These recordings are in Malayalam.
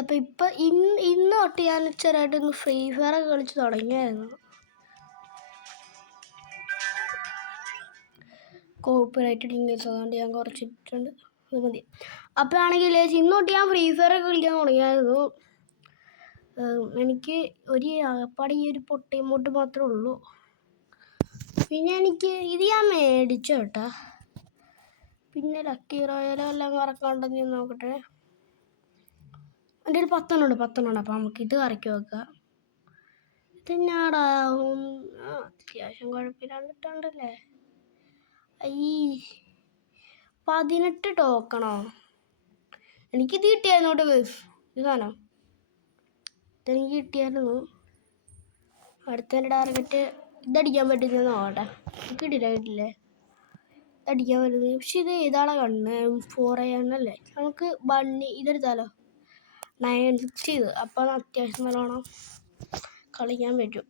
അപ്പം ഇപ്പം ഇന്ന് തൊട്ട് ഞാൻ ചെറുതായിട്ടൊന്ന് ഫ്രീ ഫയർ ഒക്കെ കളിച്ച് തുടങ്ങിയായിരുന്നു. കോപ്പറേറ്റഡ് ഇംഗ്ലീഷ് അതുകൊണ്ട് ഞാൻ കുറച്ചിട്ടുണ്ട്, അത് മതി. അപ്പോൾ ആണെങ്കിൽ ഇന്ന് തൊട്ട് ഞാൻ ഫ്രീ ഫയർ ഒക്കെ കളിക്കാൻ തുടങ്ങിയായിരുന്നു. എനിക്ക് ഒരു ആകപ്പാട് ഈ ഒരു പൊട്ടിമോട്ട് മാത്രമേ ഉള്ളൂ. പിന്നെ എനിക്ക് ഇത് ഞാൻ മേടിച്ചു കേട്ടാ. പിന്നെ ലക്കി റോയലോ എല്ലാം കറക്കാണ്ടെന്ന് ഞാൻ നോക്കട്ടെ. എൻ്റെ ഒരു 10 ഉണ്ട്. അപ്പം നമുക്കിത് കറക്കി വെക്കാം. ഇതെന്നാടാ അത്യാവശ്യം കുഴപ്പമില്ലാണ്ടിട്ടുണ്ടല്ലേ. 18 ടോക്കണോ? എനിക്കിത് കിട്ടിയായിരുന്നു കേട്ടോ ഗൈസ്. ഇതാണോ ഇതെനിക്ക് കിട്ടിയായിരുന്നു. അടുത്തതിൻ്റെ ടാർഗറ്റ് ഇതടിക്കാൻ പറ്റുന്ന നോക്കട്ടെ. കിട്ടില്ലേ ഇതടിക്കാൻ പറ്റുന്നത്. പക്ഷെ ഇത് ഏതാണ് കണ്ണ് 4 അല്ലേ. നമുക്ക് ബണ്ണി ഇതെടുത്താലോ 960 ഇത്. അപ്പം അത്യാവശ്യം നല്ലോണം കളിക്കാൻ പറ്റും.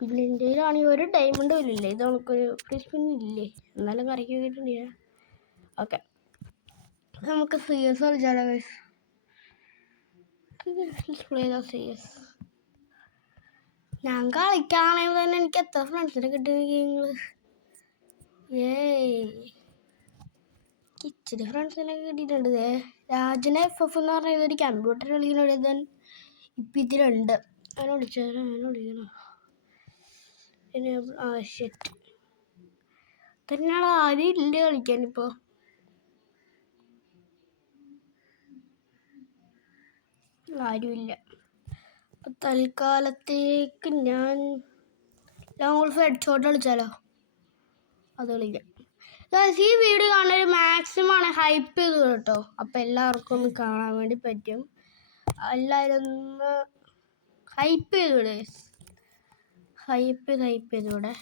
പിന്നെ എൻ്റെ കയ്യിലാണെങ്കിൽ ഒരു ഡയമണ്ട് പോലും ഇല്ല. ഇത് നമുക്കൊരു പ്രീസ്പിൻ ഇല്ലേ, എന്നാലും കറക്കി വെക്കിയിട്ടുണ്ട്. ഓക്കെ, നമുക്ക് CS കളിച്ചാലോ ഗൈസ്. CS ഞാൻ കളിക്കുകയാണെങ്കിൽ തന്നെ എനിക്ക് എത്ര ഫ്രണ്ട്സിനെ കിട്ടുമെങ്കിൽ ഇച്ചിരി ഫ്രണ്ട്സിനൊക്കെ കിട്ടിയിട്ടുണ്ട്. രാജനെ FF എന്ന് പറഞ്ഞ ഇതൊരു കമ്പ്യൂട്ടർ കളിക്കുന്ന ഇപ്പം ഇതിലുണ്ട്. അവനെ വിളിക്കണം. പിന്നെ ഷെറ്റ് തന്നെയാണ്. ആരും ഇല്ല കളിക്കാനിപ്പോൾ. ആരുമില്ല. അപ്പം തൽക്കാലത്തേക്ക് ഞാൻ ലോങ് ഹെഡ്ഷോട്ട് കളിച്ചാലോ, അത് കളിക്കാം. ഈ വീഡിയോ കാണാൻ മാക്സിമം ആണ് ഹൈപ്പ് ചെയ്ത് കേട്ടോ. അപ്പം എല്ലാവർക്കും ഒന്ന് കാണാൻ വേണ്ടി പറ്റും. എല്ലാവരും ഒന്ന് ഹൈപ്പ് ചെയ്തൂടെ. ഹൈപ്പ് ചെയ്തൂടെ.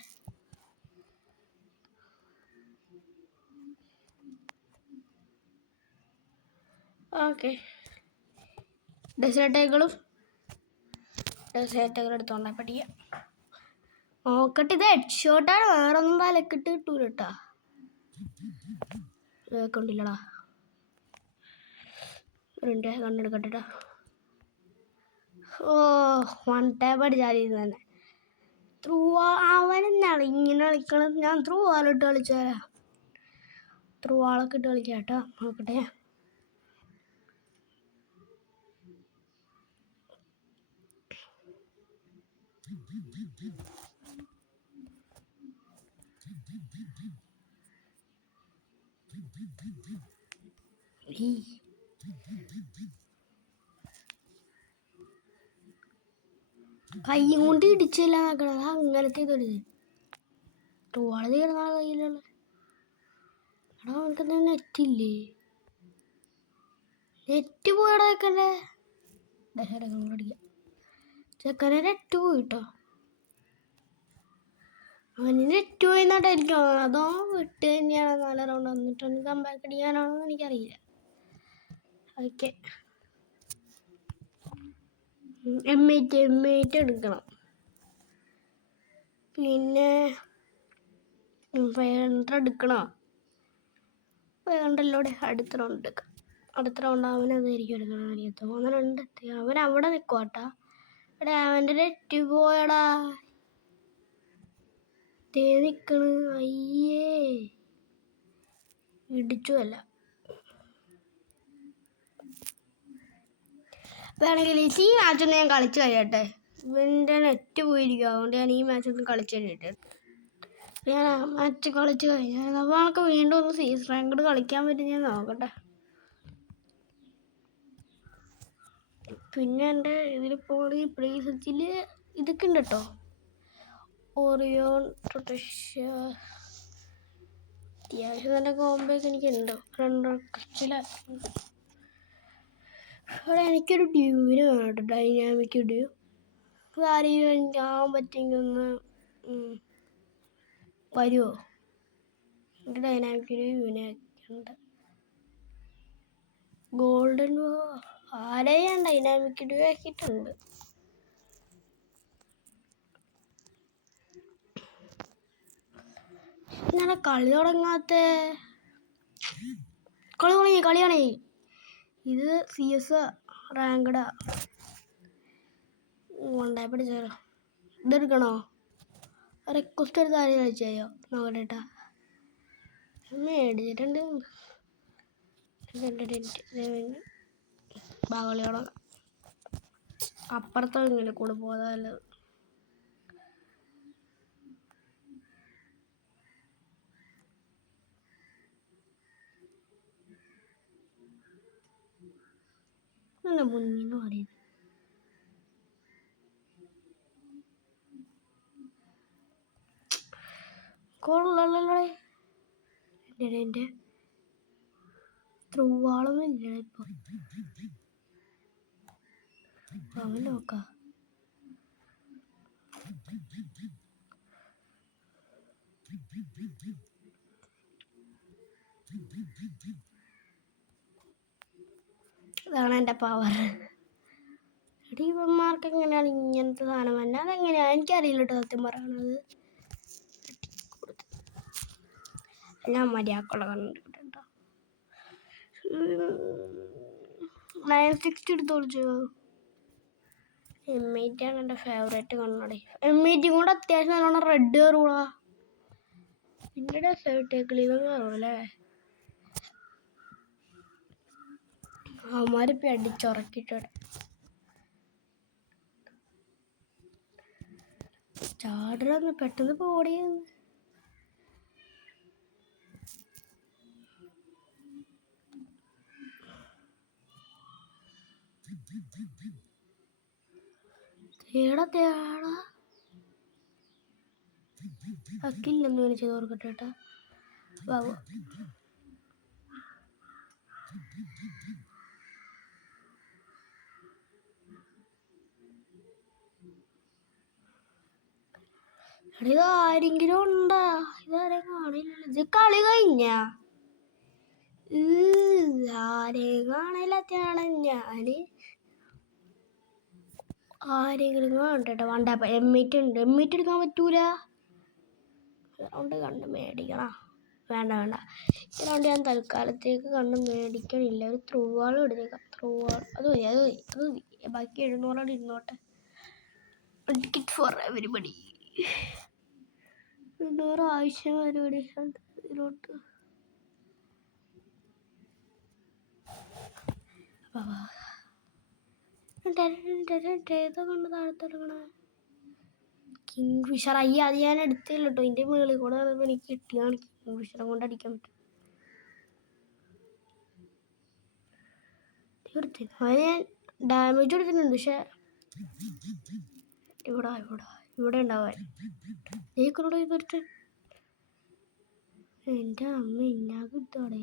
ഓക്കെ, ഡെസേർട്ടുകളും എടുത്തോണ്ടാ പഠിക്കാം. നോക്കട്ടെ, ഇത് ഹെഡ്ഷോട്ടാണ്, വേറെ ഒന്നും തലക്കിട്ട് കിട്ടൂല കേട്ടാ. കൊണ്ടില്ലടാ. കണ്ണെടുക്കട്ടെടാ. 1 ടാപ്പ് അടിച്ചാൽ തന്നെ ത്രൂ. അവനെന്നാണ് ഇങ്ങനെ കളിക്കണം. ഞാൻ ത്രൂ ആളിട്ട് കളിച്ചാലാ. ത്രൂ ആളൊക്കെ ഇട്ട് കളിക്കാം കേട്ടോ. നോക്കട്ടെ. കയ്യും കൊണ്ട് ഇടിച്ചല്ല നോക്കണത്. അങ്ങനത്തെ ഇതൊരു ട്രോള് തീർന്ന കയ്യിലുള്ള. എടാ അവനക്ക് നെറ്റില്ലേ? നെറ്റ് പോയടാ ചെക്കൻ്റെ. അടിക്കാം. ചെക്കനെ നെറ്റ് പോയിട്ടോ. അവന് നെറ്റ് പോയിട്ടായിരിക്കും. അതോ വിട്ട് തന്നെയാണ് 4 റൗണ്ട് വന്നിട്ടൊന്ന് കമ്പാക്ക് അടിക്കാനാണോ എന്ന് എനിക്കറിയില്ല. ഓക്കെ, M8 എടുക്കണം. പിന്നെ 500 എടുക്കണോ? 500 അടുത്ത റൗണ്ട് എടുക്കാം. അടുത്ത റൗണ്ട് അവനതായിരിക്കും എടുക്കണം. എനിക്ക് തോന്നുന്നുണ്ട് അവൻ അവിടെ നിൽക്കുവാട്ടാ. എടാ അവൻ്റെ നെറ്റ് പോയടാ. നിൽക്കണ്. അയ്യേ ഇടിച്ചു അല്ല. വേണമെങ്കിൽ ഈ മാച്ചൊന്ന് ഞാൻ കളിച്ച് കഴിയട്ടെ. ഇവൻ്റെ നെറ്റ് പോയിരിക്കും. അതുകൊണ്ട് ഞാൻ ഈ മാച്ചൊന്ന് കളിച്ച് കഴിയട്ടെ. ഞാൻ ആ മാച്ച് കളിച്ച് കഴിഞ്ഞാൽ അപ്പോൾ നമുക്ക് വീണ്ടും ഒന്ന് സീസ് റാങ്കഡ് കളിക്കാൻ പറ്റും. ഞാൻ നോക്കട്ടെ. പിന്നെ എൻ്റെ ഇതിലിപ്പോൾ ഈ പ്രീസെറ്റിൽ ഇതൊക്കെ ഉണ്ട് കേട്ടോ. ഓറിയോൺ പ്രൊട്ടക്ഷൻ അത്യാവശ്യം നല്ല കോമ്പൊക്കെ എനിക്കുണ്ടോ. 2 അവിടെ എനിക്കൊരു ഡ്യൂവിന് വേണം കേട്ടോ. Dynamic due. ആരെയും എനിക്ക് ആവാൻ പറ്റുമെങ്കിൽ ഒന്ന് വരുമോ? എൻ്റെ ഡൈനാമിക് ഡ്യൂവിനെ ഉണ്ട്. ഗോൾഡൻ ആരെയും ഞാൻ ഡൈനാമിക് ഡ്യൂ ആക്കിയിട്ടുണ്ട്. ഇന്നലെ കളി തുടങ്ങാത്ത. കളി ഇത് CS റാങ്ക്ഡാ. കൊണ്ടായി പഠിച്ചാലോ. ഇതെടുക്കണോ? റിക്വസ്റ്റ് എടുത്ത് ആരെയും കളിച്ചോ നോക്കട്ടെ. മേടിച്ചിട്ടുണ്ട്. ബാകളിയോളം അപ്പുറത്തോ ഇങ്ങനെ കൂടെ പോകാതല്ലോ. നല്ല മുന്നിന്ന് പറയുന്നത് കൊള്ളല്ലേ. എൻ്റെ ത്രൂവാളൊന്നും ഇല്ല ഇപ്പൊ. അവൻ നോക്കാം. അതാണ് എൻ്റെ പവർ. ഇവന്മാർക്ക് എങ്ങനെയാണ് ഇങ്ങനത്തെ സാധനം തന്നെ? അതെങ്ങനെയാ എനിക്കറിയില്ല കേട്ടോ സത്യം പറയണത്. ഞാൻ മര്യാദക്കുള്ള കണ്ടിട്ടുണ്ടോ? 960 എടുത്ത് വിളിച്ചോ. M8 ആണ് എൻ്റെ ഫേവറേറ്റ് കണ്ണട. M8 കൊണ്ട് അത്യാവശ്യം നല്ലോണം റെഡ് കയറൂടാ. പിന്നെ ഡെസേർട്ടേക്കിളിൽ കയറൂല്ലേ. അവന്മാരിപ്പോൾ അടിച്ചുറക്കിട്ടോടെ ചാടറന്ന് പെട്ടെന്ന് പോടിയെന്ന്. തേടാ അക്കില്ലെന്ന് വിളിച്ചത് ഓർക്കട്ടെ കേട്ടാ. ബാബു ഇത് ആരെങ്കിലും ഉണ്ടാ? ഇതാരെയും കാണില്ലല്ലോ. ഇത് കളി കഴിഞ്ഞ ആരെയും കാണില്ലാത്താണ്. ഞാന് ആരെങ്കിലും കണ്ടോ? വേണ്ട. M8 ഉണ്ട്. M8 എടുക്കാൻ പറ്റൂല. റൗണ്ട് കണ്ട് മേടിക്കണം. വേണ്ട. റൗണ്ട് ഞാൻ തൽക്കാലത്തേക്ക് കണ്ട് മേടിക്കണില്ല. ഒരു ത്രൂവാളും എടുത്തേക്കാം. ത്രൂവാൾ അത് മതി. ബാക്കി 700 ഇരുന്നോട്ടെ. Ticket four everybody. 200 ആവശ്യം പരിപാടി ഇതിലോട്ട്. കൊണ്ട് താഴത്തെടുക്കണേ. കിങ് ഫിഷർ അത് ഞാൻ എടുത്തില്ല കേട്ടോ. ഇതിൻ്റെ മുകളിൽ കൂടെ എനിക്ക് കിട്ടിയാണ് കിങ് ഫിഷറെ കൊണ്ട് അടിക്കാൻ പറ്റും. അത് ഞാൻ ഡാമേജ് കൊടുത്തിട്ടുണ്ട്. പക്ഷെ ഇവിടെ ഉണ്ടാവാൻ ജയിക്കണോടെ ഇതൊരുത്ത്. എൻ്റെ അമ്മ ഇന്നാ കിട്ടോടെ.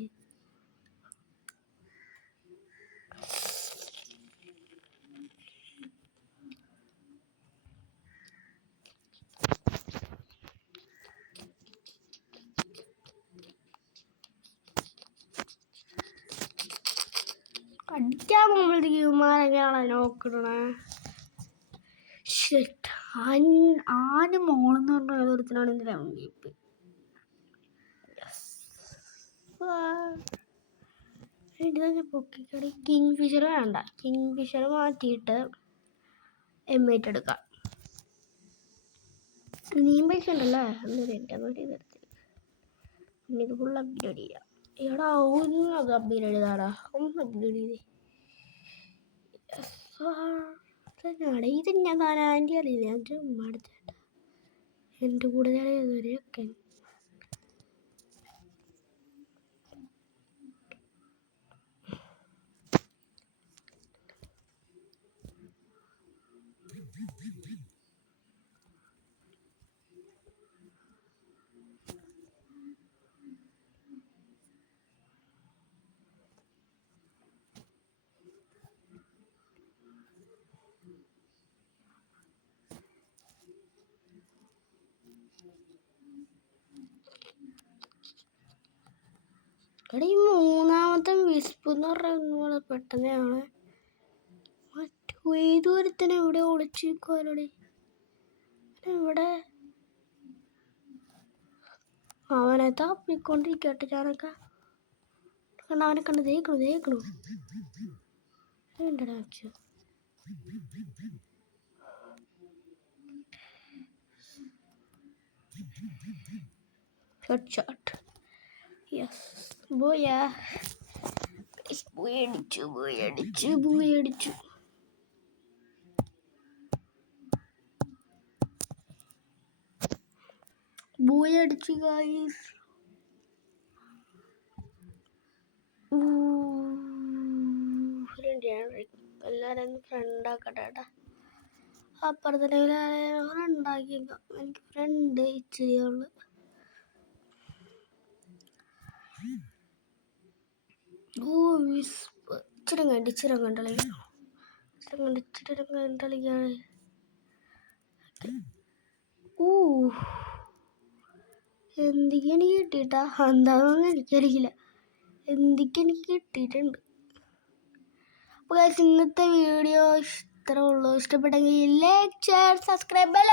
അടിക്കാൻ പോകുമ്പോഴത്തേക്ക് ഇവന്മാരെങ്ങനെയാണ് നോക്കണേ. ആന് മോളെന്ന് പറഞ്ഞ ഏതൊരുത്തിനാണ് ഇതിൻ്റെ അമ്മയിപ്പ്. പൊക്കിക്കടി. കിങ് ഫിഷർ വേണ്ട. കിങ് ഫിഷർ മാറ്റിയിട്ട് M8 എടുക്കാം. നീം പൈസ ഉണ്ടല്ലേ. അന്നേരം എൻ്റെ ഇതെടുത്തില്ല. പിന്നെ ഇത് ഫുൾ അപ്ഗ്രേഡ് ചെയ്യാം. എടാ ഒന്ന് അത് അപ്ഗ്രേഡ് ചെയ്താടാ. ഒന്ന് അപ്ഗ്രേഡ് ചെയ്തേ. ഇത് ഞാൻ ആൻറ്റി അറിയില്ല. ഞാൻ ചുമ്മാ എടുത്തേട്ടാ. എൻ്റെ കൂടെ ഞാൻ ഏതൊക്കെ എടാ ഈ മൂന്നാമത്തെ വിസ്പ് എന്ന് പറഞ്ഞ പെട്ടെന്നാണ്. ഏതൊരുത്തനെ എവിടെ ഒളിച്ചിരിക്കുവാലോടെ. ഇവിടെ അവനെ തപ്പിക്കൊണ്ടിരിക്കട്ടെ. ഞാനൊക്കെ കണ്ട അവനെ കണ്ട് ദേക്കണു വേണ്ടടാ Achu headshot. Yes. Boya. Boyadichu. Boyadichu guys. എല്ലാരും ഫ്രണ്ട് ആക്കട്ടെ അപ്പുറത്തെ ഫ്രണ്ട് ആക്കിയേക്കാം എനിക്ക് ഫ്രണ്ട് ഇച്ചിരിയുള്ളു ഇച്ചിരി കണ്ടളിക്കാണ് എന്തൊക്കെയാണ് കിട്ടിയിട്ടാ എന്താണെന്ന് എനിക്കറിയില്ല എന്തൊക്കെയെനിക്ക് കിട്ടിയിട്ടുണ്ട് അപ്പോൾ ഇന്നത്തെ വീഡിയോ ഇത്രേ ഉള്ളൂ ഇഷ്ടപ്പെട്ടെങ്കിൽ ലൈക്ക് ഷെയർ സബ്സ്ക്രൈബ് ബെൽ